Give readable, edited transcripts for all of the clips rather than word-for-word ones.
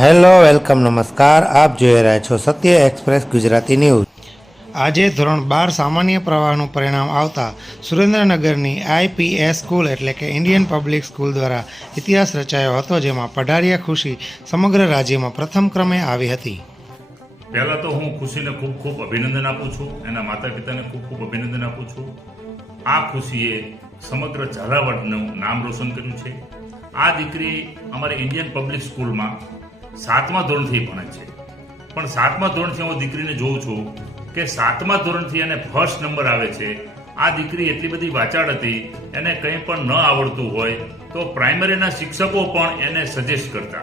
Hello welcome નમસ્કાર, આપ જોઈ રહ્યા છો સત્ય એક્સપ્રેસ ગુજરાતી ન્યૂઝ। આજે ધોરણ 12 સામાન્ય પ્રવાહનું પરિણામ આવતા સુરેન્દ્રનગરની આઈપીએસ સ્કૂલ એટલે કે ઇન્ડિયન પબ્લિક સ્કૂલ દ્વારા ઇતિહાસ રચાયો હતો, જેમાં પઢારિયા ખુશી સમગ્ર રાજ્યમાં પ્રથમ ક્રમે આવી હતી। પહેલા તો હું ખુશીને ખૂબ ખૂબ અભિનંદન આપું છું, એના માતા પિતાને ખૂબ ખૂબ અભિનંદન આપું છું। આ ખુશીએ સમગ્ર ઝાલાવાડનું નામ રોશન કર્યું છે। આ દીકરી અમારી ઇન્ડિયન પબ્લિક સ્કૂલમાં 7મા ધોરણથી ભણે છે, પણ 7મા ધોરણથી હું દીકરીને જોઉં છું કે 7મા ધોરણથી એને ફર્સ્ટ નંબર આવે છે। આ દીકરી એટલી બધી વાચાળ હતી, એને કંઈ પણ ન આવડતું હોય તો પ્રાઇમરીના શિક્ષકો પણ એને સજેસ્ટ કરતા।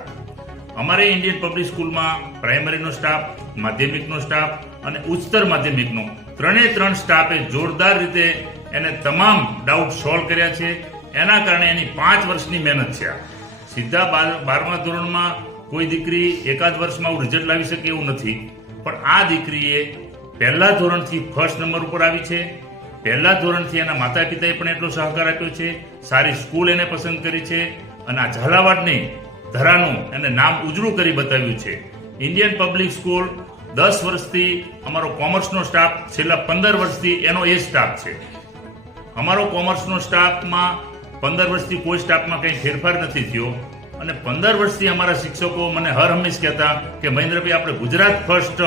અમારે ઇન્ડિયન પબ્લિક સ્કૂલમાં પ્રાઇમરીનો સ્ટાફ, માધ્યમિકનો સ્ટાફ અને ઉચ્ચતર માધ્યમિકનો ત્રણે સ્ટાફે જોરદાર રીતે એને તમામ ડાઉટ સોલ્વ કર્યા છે। એના કારણે એની 5 વર્ષની મહેનત છે। સીધા 12મા ધોરણમાં કોઈ દીકરી એકાદ વર્ષમાં રિઝલ્ટ લાવી શકે એવું નથી, પણ આ દીકરીએ પહેલા ધોરણથી ફર્સ્ટ નંબર ઉપર આવી છે। પહેલા ધોરણથી એના માતા પિતાએ પણ એટલો સહકાર આપ્યો છે, સારી સ્કૂલ એને પસંદ કરી છે અને આ ઝાલાવાડની ધરાનું એને નામ ઉજળું કરી બતાવ્યું છે। ઇન્ડિયન પબ્લિક સ્કૂલ 10 વર્ષથી અમારો કોમર્સનો સ્ટાફ, છેલ્લા 15 વર્ષથી એનો એ સ્ટાફ છે। અમારો કોમર્સનો સ્ટાફમાં 15 વર્ષથી કોઈ સ્ટાફમાં કંઈ ફેરફાર નથી થયો અને 15 વર્ષથી અમારા શિક્ષકો મને હર હંમેશ કહેતા કે મહેન્દ્રભાઈ, આપણે ગુજરાત ફર્સ્ટ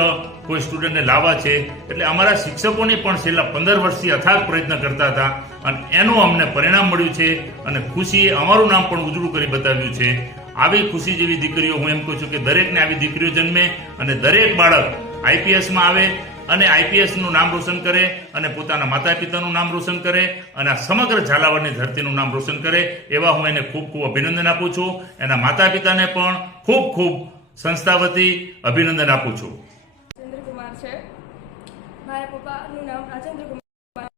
કોઈ સ્ટુડન્ટને લાવવા છે। એટલે અમારા શિક્ષકોની પણ છેલ્લા 15 વર્ષથી અથાગ પ્રયત્ન કરતા હતા અને એનું અમને પરિણામ મળ્યું છે અને ખુશીએ અમારું નામ પણ ઉજળું કરી બતાવ્યું છે। આવી ખુશી જેવી દીકરીઓ, હું એમ કહું છું કે દરેકને આવી દીકરીઓ જન્મે અને દરેક બાળક આઈપીએસમાં આવે અને આઈપીએસનું નામ રોશન કરે અને પોતાના માતા પિતાનું નામ રોશન કરે અને આ સમગ્ર ઝાલાવાડની ધરતીનું નામ રોશન કરે, એવા હું એને ખૂબ ખૂબ અભિનંદન આપું છું। એના માતા પિતાને પણ ખૂબ ખૂબ સંસ્થા વતી અભિનંદન આપું છું। ચંદ્રકુમાર છે, મારા પપ્પાનું નામ રાજેન્દ્ર કુમાર,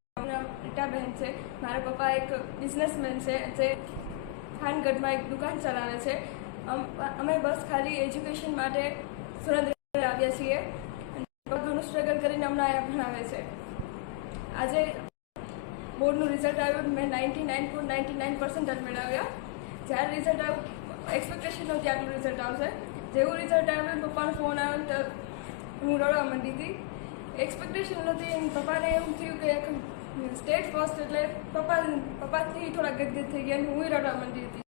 રીટાબેન છે। મારા પપ્પા એક બિઝનેસમેન છે જે ખાનગઢમાં એક દુકાન ચલાવે છે। અમે બસ ખાલી એજ્યુકેશન માટે સુરેન્દ્રનગર આવ્યા છીએ। ઘણું સ્ટ્રગલ કરીને અમને અહીંયા ભણાવે છે। આજે બોર્ડનું રિઝલ્ટ આવ્યું, મેં 99.99% મેળવ્યા। જ્યારે રિઝલ્ટ આવ્યું, એક્સપેક્ટેશન નહોતી આટલું રિઝલ્ટ આવશે। જેવું રિઝલ્ટ આવ્યું, પપ્પાનો ફોન આવ્યો તો હું રડવા માંડી હતી। એક્સપેક્ટેશન નહોતી, પપ્પાને એવું થયું કે સ્ટેટ ફર્સ્ટ એટલે પપ્પાથી થોડા ગદગદ થઈ ગયા અને હું રડવા માંડી હતી।